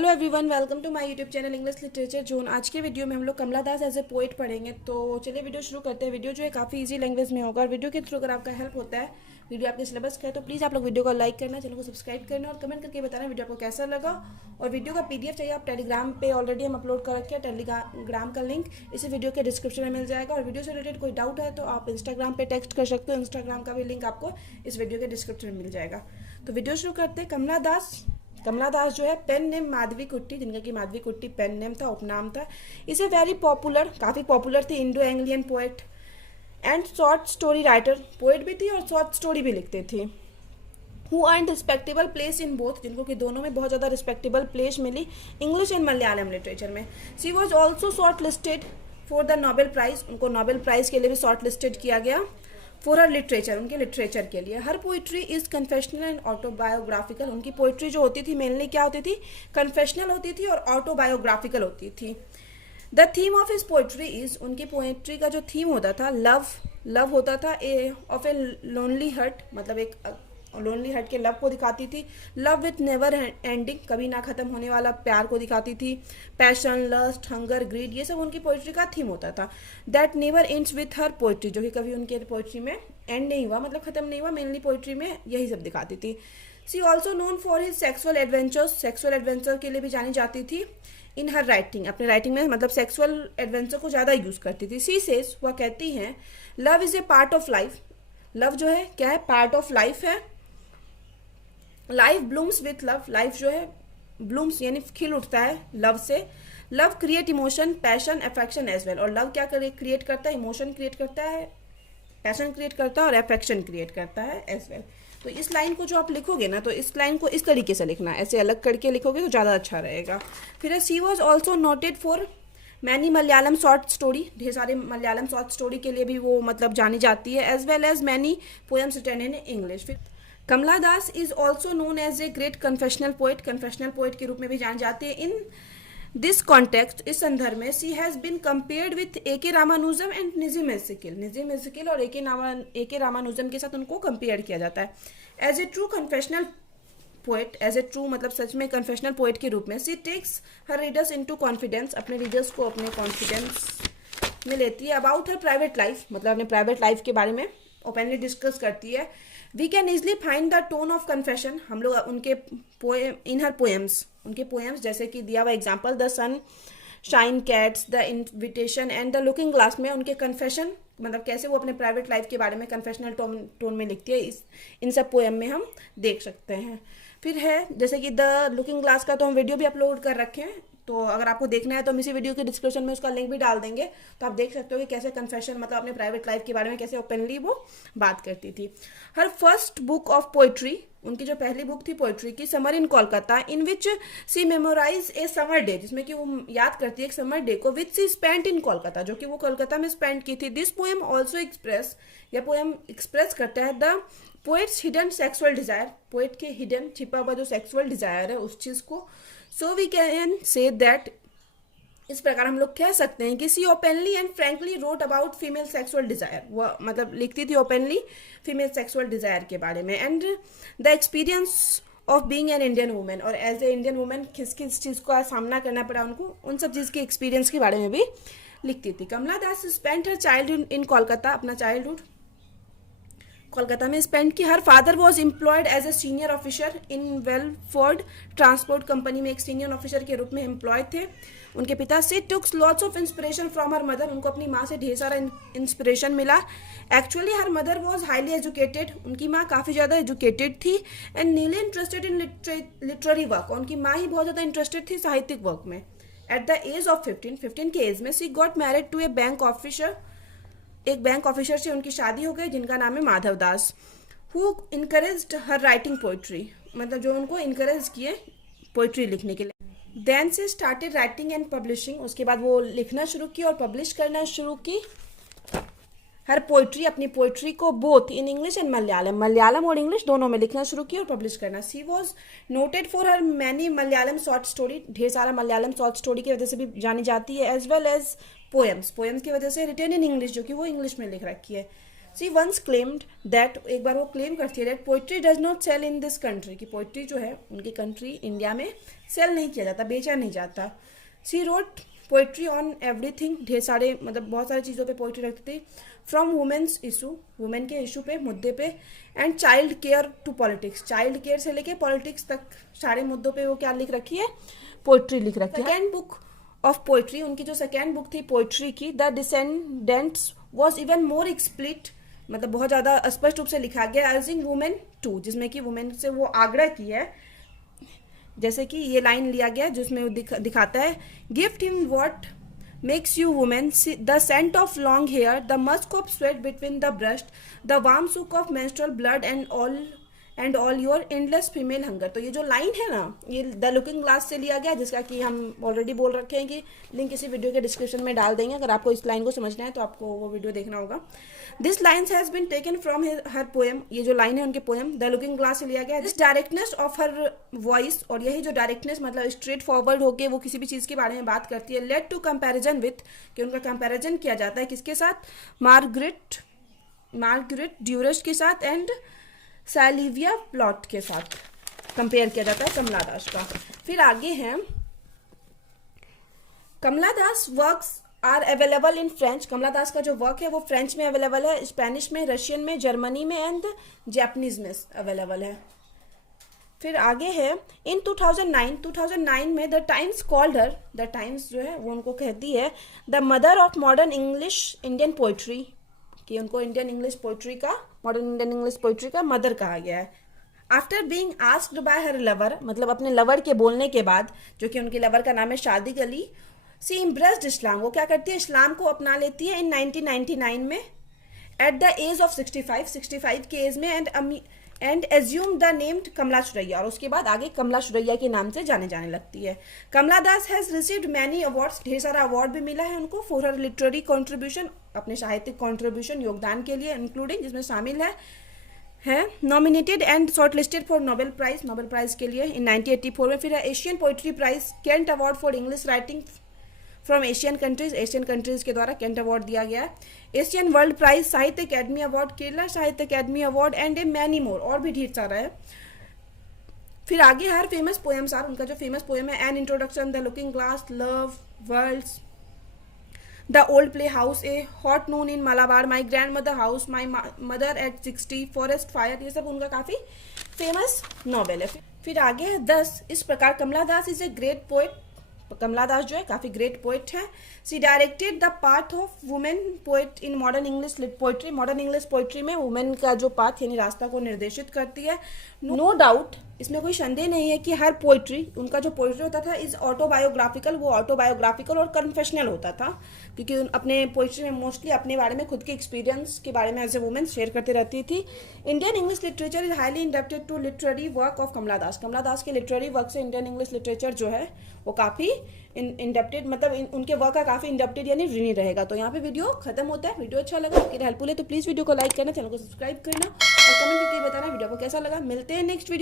Hello everyone, welcome to my YouTube channel English literature zone. आज के video में हम लोग कमला दास एज ए पोइट पढ़ेंगे। तो चलिए वीडियो शुरू करते हैं। वीडियो जो है काफ़ी इजी लैंग्वेज में होगा और वीडियो के थ्रू अगर आपका हेल्प होता है, वीडियो आपके सिलेबस का है, तो प्लीज़ आप लोग वीडियो को लाइक करना, चैनल को सब्सक्राइब करना और कमेंट करके बताना वीडियो आपको कैसा लगा। और वीडियो का पीडीएफ चाहिए आप टेलीग्राम पे ऑलरेडी हम अपलोड कर रखे हैं। टेलीग्राम का लिंक इसी वीडियो के डिस्क्रिप्शन में मिल जाएगा। और वीडियो से रिलेटेड कोई डाउट है तो आप इंस्टाग्राम पे टेक्स्ट कर सकते हो। इंस्टाग्राम का भी लिंक आपको इस वीडियो के डिस्क्रिप्शन में मिल जाएगा। तो वीडियो शुरू करते हैं। कमला दास जो है पेन नेम माधवी कुट्टी, जिनका कि माधवी कुट्टी पेन नेम था, उपनाम था। इसे वेरी पॉपुलर, काफ़ी पॉपुलर थी, Indo Anglian poet and short story writer. Poet भी थी और शॉर्ट स्टोरी भी लिखते थे। Who earn respectable place in both, जिनको कि दोनों में बहुत ज़्यादा रिस्पेक्टेबल प्लेस मिली, इंग्लिश एंड मलयालम लिटरेचर में। She was also short listed for the Nobel prize, उनको नोबेल प्राइज़ के लिए भी शॉर्ट लिस्टेड किया गया। फॉर हर लिटरेचर, उनके लिटरेचर के लिए। Her poetry is confessional and autobiographical, उनकी पोइट्री जो होती थी मेनली क्या होती थी, कन्फेशनल होती थी और ऑटोबायोग्राफिकल होती थी। The theme of his poetry is, उनकी पोइट्री का जो थीम होता था लव होता था, ऑफ ए लोनली हर्ट, मतलब एक लोनली हर्ट के लव को दिखाती थी। लव विथ नेवर एंडिंग, कभी ना खत्म होने वाला प्यार को दिखाती थी। पैशन, लस्ट, हंगर, ग्रीड, ये सब उनकी पोइट्री का थीम होता था। That never ends with her poetry, जो कि कभी उनके पोइट्री में एंड नहीं हुआ, मतलब खत्म नहीं हुआ, मेनली पोइट्री में यही सब दिखाती थी। She also known for his sexual adventures, sexual adventure के लिए भी जानी जाती थी। इन हर राइटिंग, अपने राइटिंग में मतलब सेक्सुअल एडवेंचर को ज़्यादा यूज करती थी। सी सेज, वह कहती हैं, love is a part of life, love जो है क्या है, पार्ट ऑफ लाइफ है। Life blooms with love, life जो है ब्लूम्स यानी खिल उठता है लव से। Love create emotion, passion, affection as well, और लव क्या क्रिएट करता है, इमोशन क्रिएट करता है, पैशन क्रिएट करता है और अफेक्शन क्रिएट करता है एज वेल। तो इस लाइन को जो आप लिखोगे ना, तो इस लाइन को इस तरीके से लिखना, ऐसे अलग करके लिखोगे तो ज़्यादा अच्छा रहेगा। फिर she was also noted for many Malayalam short story, ढेर सारे मलयालम शॉर्ट स्टोरी के लिए भी वो मतलब जानी जाती है। As well as many poems written in English. फिर Kamala Das is also known as a great confessional poet, confessional poet के रूप में भी जानी जाती है। इन दिस कॉन्टेक्स्ट, इस संदर्भ में, she has been compared with A K. Ramanujan and Nissim Ezekiel और ए.के. रामानुजम के साथ उनको कंपेयर किया जाता है। As a true confessional poet, as a true मतलब सच में कन्फेशनल पोएट के रूप में, she takes her readers into confidence, अपने रीडर्स को अपने कॉन्फिडेंस में लेती है। अबाउट हर प्राइवेट लाइफ, मतलब अपने प्राइवेट लाइफ के बारे में ओपनली डिस्कस करती है। We can easily find the tone of confession, हम लोग उनके पोएम इन हर पोएम्स, उनके पोएम्स जैसे कि दिया हुआ example the sun shine cats, the invitation and the looking glass में उनके कन्फेशन, मतलब कैसे वो अपने प्राइवेट लाइफ के बारे में कन्फेशनल टोन में लिखती है, इन सब पोएम में हम देख सकते हैं। फिर है जैसे कि द लुकिंग ग्लास का तो हम वीडियो भी अपलोड कर रखे हैं, तो अगर आपको देखना है तो हम इसी वीडियो के डिस्क्रिप्शन में उसका लिंक भी डाल देंगे, तो आप देख सकते हो कि कैसे कन्फेशन मतलब अपने प्राइवेट लाइफ के बारे में कैसे ओपनली वो बात करती थी। हर फर्स्ट बुक ऑफ पोइट्री, उनकी जो पहली बुक थी पोइट्री की, summer in Kolkata, in which C memorise A summer day, जिसमें कि वो याद करती है एक समर डे को, विच सी स्पेंट इन कोलकाता, जो कि वो कोलकाता में स्पेंड की थी। दिस पोएम ऑल्सो एक्सप्रेस, यह पोएम एक्सप्रेस करता है the poet's hidden sexual desire, poet के हिडन छिपा हुआ जो सेक्सुअल डिजायर है उस चीज को। So we can say that, इस प्रकार हम लोग कह सकते हैं कि she openly and frankly wrote about female sexual desire, वह मतलब लिखती थी ओपनली फीमेल सेक्सुअल डिजायर के बारे में। And the experience of being an Indian women, और एज ए इंडियन वुमेन किस किस चीज़ का सामना करना पड़ा उनको, उन सब चीज़ के एक्सपीरियंस के बारे में भी लिखती थी। Kamala Das spent her childhood in Kolkata, अपना चाइल्डहुड कोलकाता में स्पेंड की। Her father was employed as a senior officer in Welford transport company में एक सीनियर ऑफिसर के रूप में एम्प्लॉय थे उनके पिता। से takes lots of inspiration from her mother, उनको अपनी माँ से ढेर सारा इंस्पिरेशन मिला। Actually her mother was highly educated, उनकी माँ काफ़ी ज़्यादा एजुकेटेड थी। एंड नीली इंटरेस्टेड इन लिटरेरी वर्क, उनकी माँ ही बहुत ज़्यादा इंटरेस्टेड थी साहित्यिक वर्क में। एट द एज ऑफ 15 के एज में she got married to a bank officer, एक बैंक ऑफिसर से उनकी शादी हो गई जिनका नाम है Madhav Das. Who encouraged her writing poetry, मतलब जो उनको इनकरेज किए पोइट्री लिखने के लिए। देन से स्टार्टेड राइटिंग एंड पब्लिशिंग, उसके बाद वो लिखना शुरू की और पब्लिश करना शुरू की हर पोइट्री, अपनी पोइट्री को both in English and Malayalam और इंग्लिश दोनों में लिखना शुरू किया और पब्लिश करना। She was noted for her many Malayalam short story, ढेर सारा मलयालम शॉर्ट स्टोरी की वजह से भी जानी जाती है। एज वेल एज पोएम्स की वजह से, रिटन इन इंग्लिश, जो कि वो इंग्लिश में लिख रखी है। सी वंस क्लेम्ड दैट, एक बार वो क्लेम करती है that poetry does not sell in this country, कि पोइट्री जो है उनकी कंट्री इंडिया में सेल नहीं किया जाता, बेचा नहीं जाता. सी रोट पोइट्री ऑन एवरीथिंग, ढेर सारे मतलब बहुत सारी चीज़ों पे पोइट्री रखती थी. फ्रॉम वुमेन्स इशू, वुमेन के इशू पे, मुद्दे पे. And child care to politics, child care से लेके पॉलिटिक्स तक सारे मुद्दों पे वो क्या लिख रखी है, पोइट्री लिख रखी है. सेकेंड बुक ऑफ पोइट्री, उनकी जो सेकेंड बुक थी पोइट्री की, the descendants was even more explicit, मतलब बहुत ज़्यादा स्पष्ट रूप से लिखा गया. अर्जिंग वुमेन टू, जिसमें कि वुमेन से वो आग्रह की है, जैसे कि ये लाइन लिया गया जिसमें वो दिखाता है, gift him what makes you woman, the scent of long hair, the musk of sweat between the breast, the warm soak of menstrual blood and all your endless female hunger. तो ये जो line है ना, ये the looking glass से लिया गया, जिसका कि हम ऑलरेडी बोल रखे हैं कि लिंक इसी वीडियो के डिस्क्रिप्शन में डाल देंगे. अगर आपको इस लाइन को समझना है तो आपको वो वीडियो देखना होगा. This lines has been taken from her poem, ये जो लाइन है उनके पोएम द लुकिंग ग्लास से लिया गया. This directness of her voice, और यही जो डायरेक्टनेस मतलब स्ट्रेट फॉरवर्ड होके वो किसी भी चीज़ के बारे में बात करती है. लेड टू कंपैरिजन विथ, कि उनका कंपैरिजन किया जाता है किसके साथ, मार्गरेट ड्यूरेस के साथ एंड साइलिविया प्लॉट के साथ कंपेयर किया जाता है कमला दास का. फिर आगे हैं Kamala Das works are available in French. Kamala Das का जो वर्क है वो फ्रेंच में अवेलेबल है, स्पेनिश में, रशियन में, जर्मनी में एंड जापानीज में अवेलेबल है. फिर आगे है इन 2009 में the times called her, the times जो है वो उनको कहती है the mother of modern Indian poetry, कि उनको इंडियन इंग्लिश पोइट्री का, मॉडर्न इंडियन इंग्लिश पोइट्री का मदर कहा गया है. After being asked by her lover, मतलब अपने लवर के बोलने के बाद, जो कि उनके लवर का नाम है शादी अली, सी इम्प्रेस्ड इस्लाम, वो क्या करती है, इस्लाम को अपना लेती है इन 1999 में एट द एज ऑफ 65 के एज में, एंड एज्यूम द नेम्ड कमला सुरैया, और उसके बाद आगे कमला सुरैया के नाम से जाने लगती है. कमला दास हैज रिसीव्ड मैनी अवार्ड्स, ढेर सारा अवार्ड भी मिला है उनको फॉर हर लिटरेरी कॉन्ट्रीब्यूशन, अपने साहित्यिक कॉन्ट्रीब्यूशन, योगदान के लिए, इंक्लूडिंग जिसमें शामिल है nominated and short listed for Nobel prize के लिए इन 1984 में. फिर है Asian poetry prize, Kent award for English writing from Asian countries के द्वारा केंट अवार्ड दिया गया है. Asian world prize, Sahitya Akademi award, Kerala Sahitya Akademi award and a many more, और भी ढेर सारा है. फिर आगे हर फेमस पोएम्स आर, उनका जो फेमस पोएम है an introduction, the looking glass, love, worlds, the old play house, a hot noon in Malabar, my grand mother house, my mother at 60, forest fire, ये सब उनका काफ़ी फेमस नॉवेल है. फिर आगे है 10. इस प्रकार Kamala Das is a great poet, Kamala Das जो है काफ़ी ग्रेट पोइट है. She directed the path of women poet in modern English poetry, modern English poetry में वुमेन का जो पाथ यानी रास्ता को निर्देशित करती है. नो डाउट, इसमें कोई संदेह नहीं है कि हर पोइट्री, उनका जो पोइट्री होता था इज ऑटोबायोग्राफिकल, वो ऑटोबायोग्राफिकल और कन्फेशनल होता था, क्योंकि अपने पोइट्री में मोस्टली अपने बारे में, खुद के एक्सपीरियंस के बारे में एज ए वुमेन शेयर करती रहती थी. Indian English literature is highly indebted to literary work of Kamala Das. Kamala Das के लिटरेरी वर्क से इंडियन इंग्लिश लिटरेचर जो है वो काफ़ी इंडेप्टेड, मतलब उनके वर्क का काफ़ी इंडेप्टेड यानी ऋणी रहेगा. तो यहाँ पे वीडियो खत्म होता है. वीडियो अच्छा लगा, आपके हेल्पफुल है तो प्लीज़ वीडियो को लाइक करना, चैनल को सब्सक्राइब करना और कमेंट करके बताना वीडियो को कैसा लगा. मिलते हैं नेक्स्ट वीडियो.